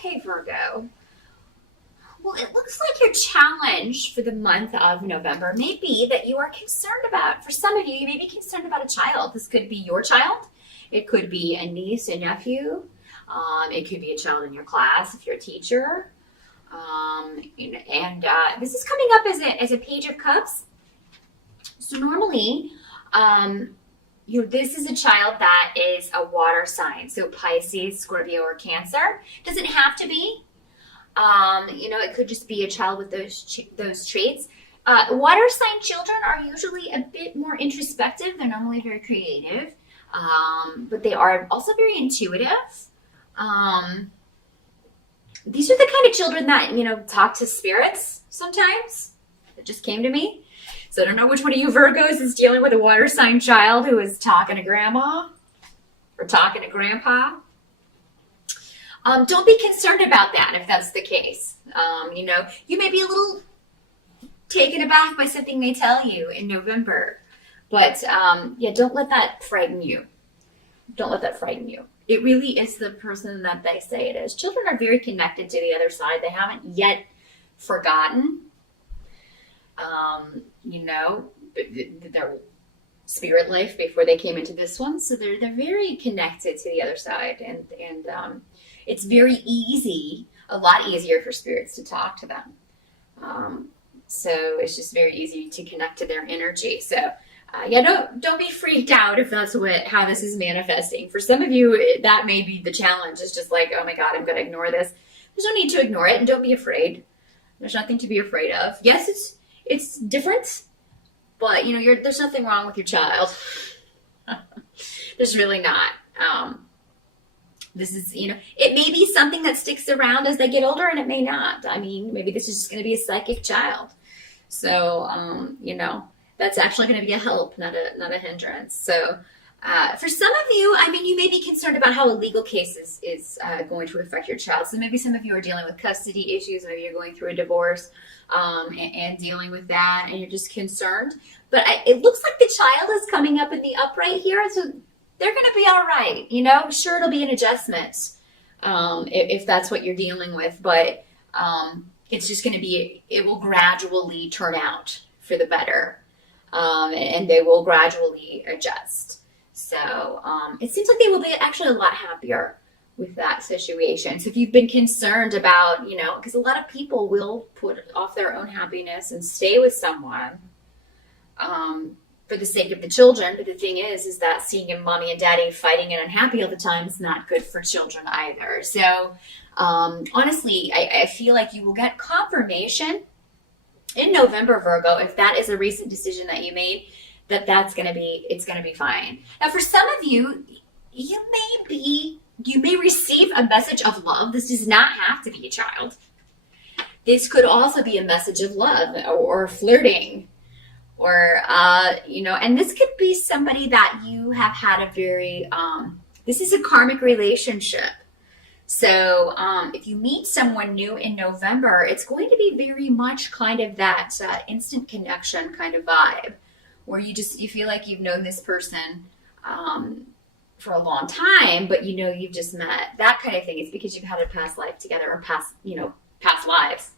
Okay, Virgo. Well, it looks like your challenge for the month of November may be that you are concerned about, for some of you, you may be concerned about a child. This could be your child. It could be a niece, a nephew. It could be a child in your class if you're a teacher. This is coming up as a Page of Cups. So normally, this is a child that is a water sign. So Pisces, Scorpio, or Cancer. Doesn't have to be. It could just be a child with those traits. Water sign children are usually a bit more introspective. They're normally very creative, but they are also very intuitive. These are the kind of children that, talk to spirits sometimes. It just came to me. So I don't know which one of you Virgos is dealing with a water sign child who is talking to grandma or talking to grandpa. Don't be concerned about that if that's the case. You may be a little taken aback by something they tell you in November. But, don't let that frighten you. Don't let that frighten you. It really is the person that they say it is. Children are very connected to the other side. They haven't yet forgotten, their spirit life before they came into this one. So they're very connected to the other side. And it's very easy, a lot easier for spirits to talk to them. So it's just very easy to connect to their energy. So don't be freaked out if that's how this is manifesting. For some of you, that may be the challenge. It's just like, oh my God, I'm going to ignore this. There's no need to ignore it, and don't be afraid. There's nothing to be afraid of. Yes, it's different, but there's nothing wrong with your child. There's really not. This is, it may be something that sticks around as they get older, and it may not. I mean, maybe this is just going to be a psychic child. So, that's actually going to be a help, not a hindrance. So, for some of you, you may be concerned about how a legal case is going to affect your child. So maybe some of you are dealing with custody issues. Maybe you're going through a divorce and dealing with that, and you're just concerned. But it looks like the child is coming up in the upright here, so they're going to be all right. Sure, it'll be an adjustment if that's what you're dealing with, but it's just going to be, it will gradually turn out for the better. And they will gradually adjust. So it seems like they will be actually a lot happier with that situation. So if you've been concerned about, because a lot of people will put off their own happiness and stay with someone for the sake of the children. But the thing is that seeing your mommy and daddy fighting and unhappy all the time is not good for children either. So honestly, I feel like you will get confirmation in November, Virgo, if that is a recent decision that you made, it's going to be fine. Now, for some of you, you may receive a message of love. This does not have to be a child. This could also be a message of love or flirting, or and this could be somebody that you have had a very. This is a karmic relationship. So if you meet someone new in November, it's going to be very much kind of that instant connection kind of vibe, where you feel like you've known this person for a long time, but you've just met. That kind of thing. It's because you've had a past life together, or past lives.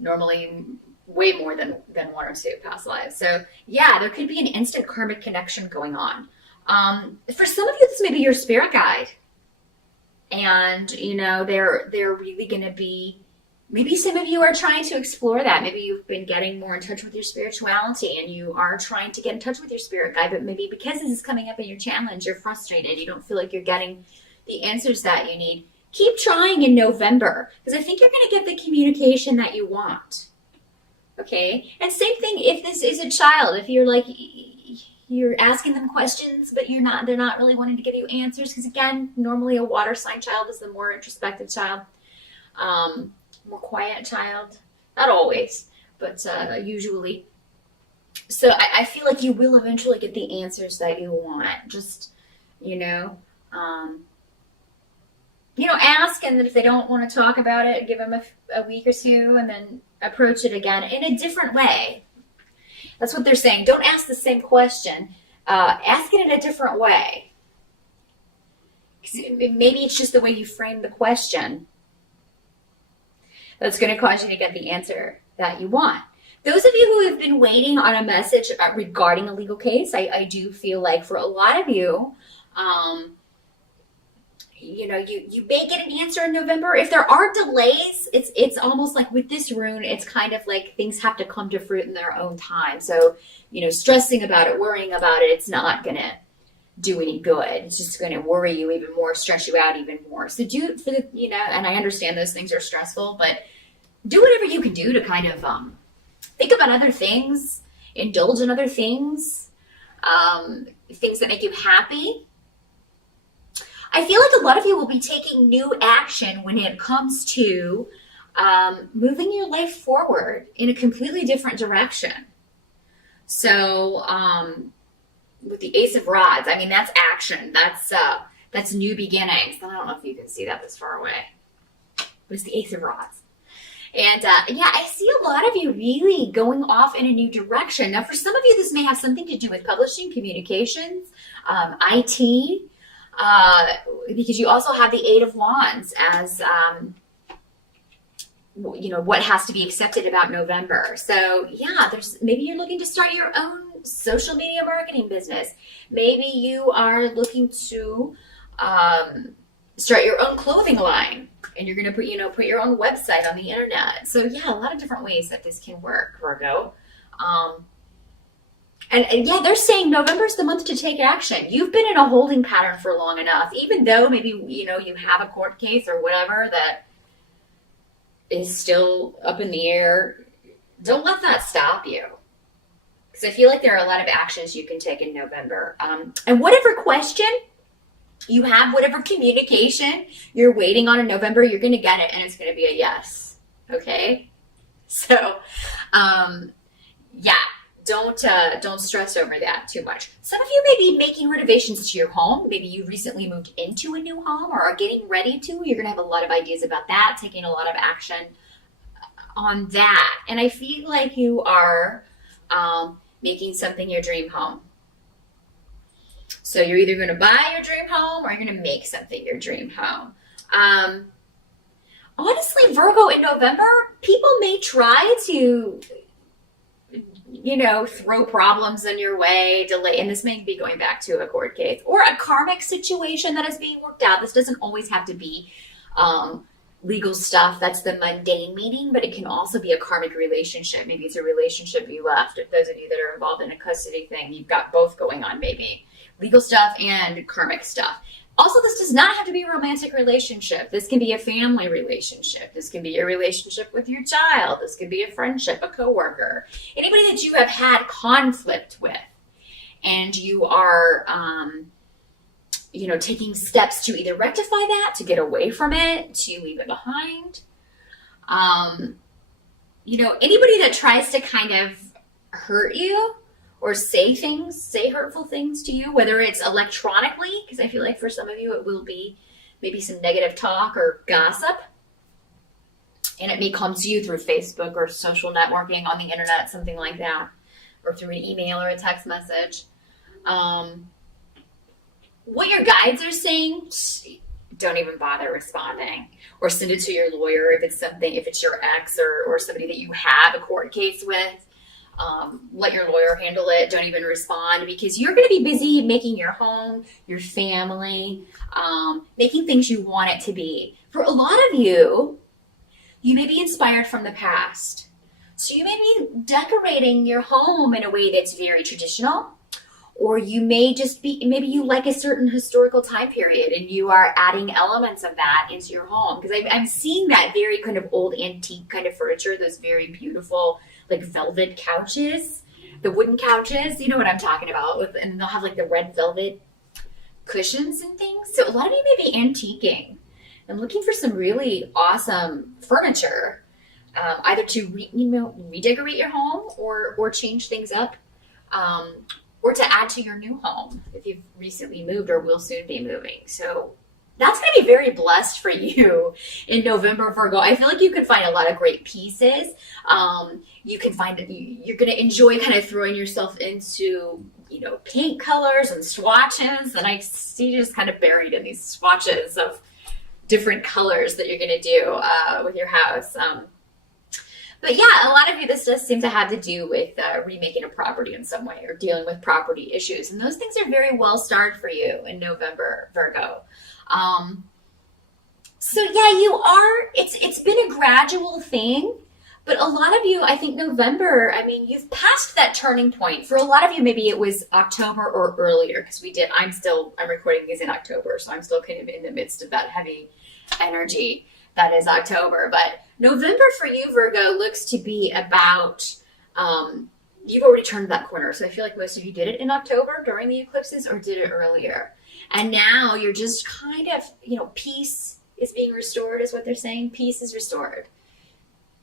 Normally way more than one or two past lives. So yeah, there could be an instant karmic connection going on. For some of you, this may be your spirit guide. And, they're really going to be, maybe some of you are trying to explore that. Maybe you've been getting more in touch with your spirituality and you are trying to get in touch with your spirit guide, but maybe because this is coming up in your challenge, you're frustrated. You don't feel like you're getting the answers that you need. Keep trying in November, because I think you're going to get the communication that you want. Okay? And same thing if this is a child. If you're asking them questions, but they're not really wanting to give you answers. Because again, normally a water sign child is the more introspective child, more quiet child. Not always, but usually. So I feel like you will eventually get the answers that you want. Just, ask, and then if they don't want to talk about it, give them a week or two, and then approach it again in a different way. That's what they're saying. Don't ask the same question. Ask it in a different way. Maybe it's just the way you frame the question that's going to cause you to get the answer that you want. Those of you who have been waiting on a message regarding a legal case, I do feel like for a lot of you, you may get an answer in November. If there are delays, it's almost like with this rune, it's kind of like things have to come to fruit in their own time. So, stressing about it, worrying about it, it's not going to do any good. It's just going to worry you even more, stress you out even more. So do it for and I understand those things are stressful, but do whatever you can do to kind of think about other things, indulge in other things, things that make you happy. I feel like a lot of you will be taking new action when it comes to moving your life forward in a completely different direction. So, with the Ace of Rods, that's action. That's new beginnings. I don't know if you can see that this far away, but it's the Ace of Rods. And I see a lot of you really going off in a new direction. Now, for some of you, this may have something to do with publishing, communications, IT, because you also have the Eight of Wands as what has to be accepted about November. So maybe you're looking to start your own social media marketing business. Maybe you are looking to start your own clothing line, and you're going to put your own website on the internet. So a lot of different ways that this can work, Virgo. They're saying November's the month to take action. You've been in a holding pattern for long enough, even though maybe you have a court case or whatever that is still up in the air. Don't let that stop you, because I feel like there are a lot of actions you can take in November. And whatever question you have, whatever communication you're waiting on in November, you're going to get it, and it's going to be a yes. Okay? So, don't stress over that too much. Some of you may be making renovations to your home. Maybe you recently moved into a new home or are getting ready to. You're going to have a lot of ideas about that, taking a lot of action on that. And I feel like you are making something your dream home. So you're either going to buy your dream home or you're going to make something your dream home. Honestly, Virgo, in November, people may try to throw problems in your way, delay, and this may be going back to a court case or a karmic situation that is being worked out. This doesn't always have to be legal stuff. That's the mundane meaning, but it can also be a karmic relationship. Maybe it's a relationship you left. If those of you that are involved in a custody thing, you've got both going on, maybe legal stuff and karmic stuff. Also, this does not have to be a romantic relationship. This can be a family relationship. This can be a relationship with your child. This could be a friendship, a coworker, anybody that you have had conflict with, and you are, taking steps to either rectify that, to get away from it, to leave it behind. Anybody that tries to kind of hurt you or say hurtful things to you, whether it's electronically, because I feel like for some of you it will be maybe some negative talk or gossip, and it may come to you through Facebook or social networking on the internet, something like that, or through an email or a text message. What your guides are saying, don't even bother responding, or send it to your lawyer if it's your ex or somebody that you have a court case with. Let your lawyer handle it. Don't even respond, because you're going to be busy making your home, your family, making things you want it to be. For a lot of you, you may be inspired from the past. So you may be decorating your home in a way that's very traditional, or you may just be, maybe you like a certain historical time period and you are adding elements of that into your home. Because I'm seeing that very kind of old antique kind of furniture, those very beautiful like velvet couches, the wooden couches, you know what I'm talking about, and they'll have like the red velvet cushions and things. So a lot of you may be antiquing and looking for some really awesome furniture, either to redecorate your home or change things up, or to add to your new home if you've recently moved or will soon be moving. So that's going to be very blessed for you in November, Virgo. I feel like you could find a lot of great pieces. You can find that you're going to enjoy kind of throwing yourself into, paint colors and swatches. And I see you just kind of buried in these swatches of different colors that you're going to do with your house. But yeah, a lot of you, this does seem to have to do with remaking a property in some way or dealing with property issues. And those things are very well starred for you in November, Virgo. So yeah, it's been a gradual thing, but a lot of you, I think November, you've passed that turning point. For a lot of you, maybe it was October or earlier, because I'm recording these in October, so I'm still kind of in the midst of that heavy energy that is October. But November for you, Virgo, looks to be about, you've already turned that corner. So I feel like most of you did it in October during the eclipses or did it earlier. And now you're just kind of, peace is being restored is what they're saying. Peace is restored.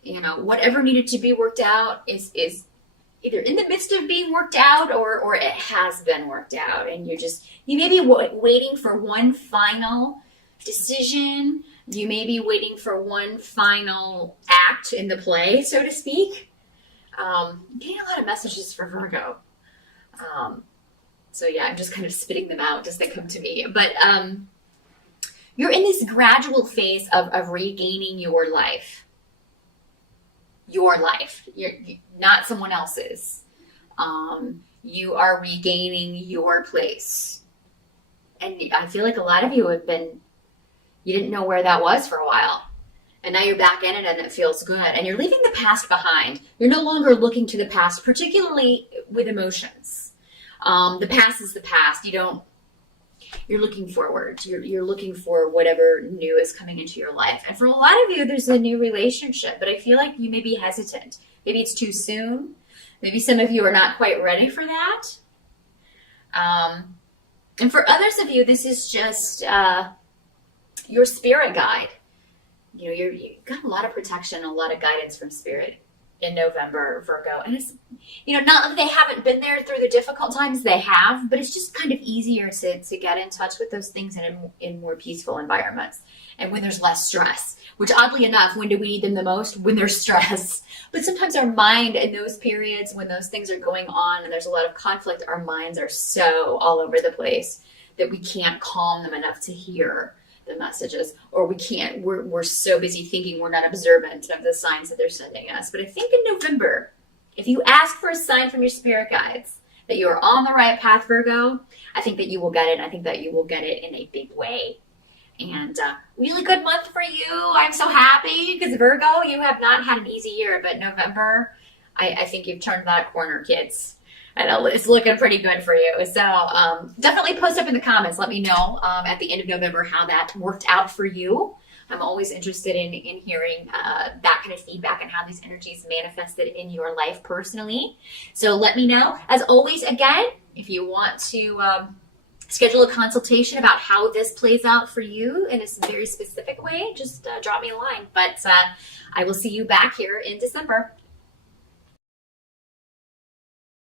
Whatever needed to be worked out is either in the midst of being worked out or it has been worked out. And you may be waiting for one final decision. You may be waiting for one final act in the play, so to speak. I'm getting a lot of messages for Virgo. So yeah, I'm just kind of spitting them out as they come to me. But you're in this gradual phase of regaining your life. Your life. You're not someone else's. You are regaining your place. And I feel like a lot of you you didn't know where that was for a while. And now you're back in it and it feels good. And you're leaving the past behind. You're no longer looking to the past, particularly with emotions. The past is the past. You're looking forward. You're looking for whatever new is coming into your life. And for a lot of you, there's a new relationship, but I feel like you may be hesitant. Maybe it's too soon. Maybe some of you are not quite ready for that. And for others of you, this is just your spirit guide. You've got a lot of protection, a lot of guidance from spirit in November, Virgo. And it's, not that they haven't been there through the difficult times, they have, but it's just kind of easier to get in touch with those things in more peaceful environments and when there's less stress, which oddly enough, when do we need them the most? When there's stress. But sometimes our mind in those periods when those things are going on and there's a lot of conflict, our minds are so all over the place that we can't calm them enough to hear the messages, or we're so busy thinking we're not observant of the signs that they're sending us. But I think in November, if you ask for a sign from your spirit guides that you are on the right path, Virgo, I think that you will get it. I think that you will get it in a big way. And really good month for you. I'm so happy because Virgo, you have not had an easy year, but November, I think you've turned that corner, kids. And it's looking pretty good for you. So definitely post up in the comments. Let me know at the end of November how that worked out for you. I'm always interested in hearing that kind of feedback and how these energies manifested in your life personally. So let me know. As always, again, if you want to schedule a consultation about how this plays out for you in a very specific way, just drop me a line. But I will see you back here in December.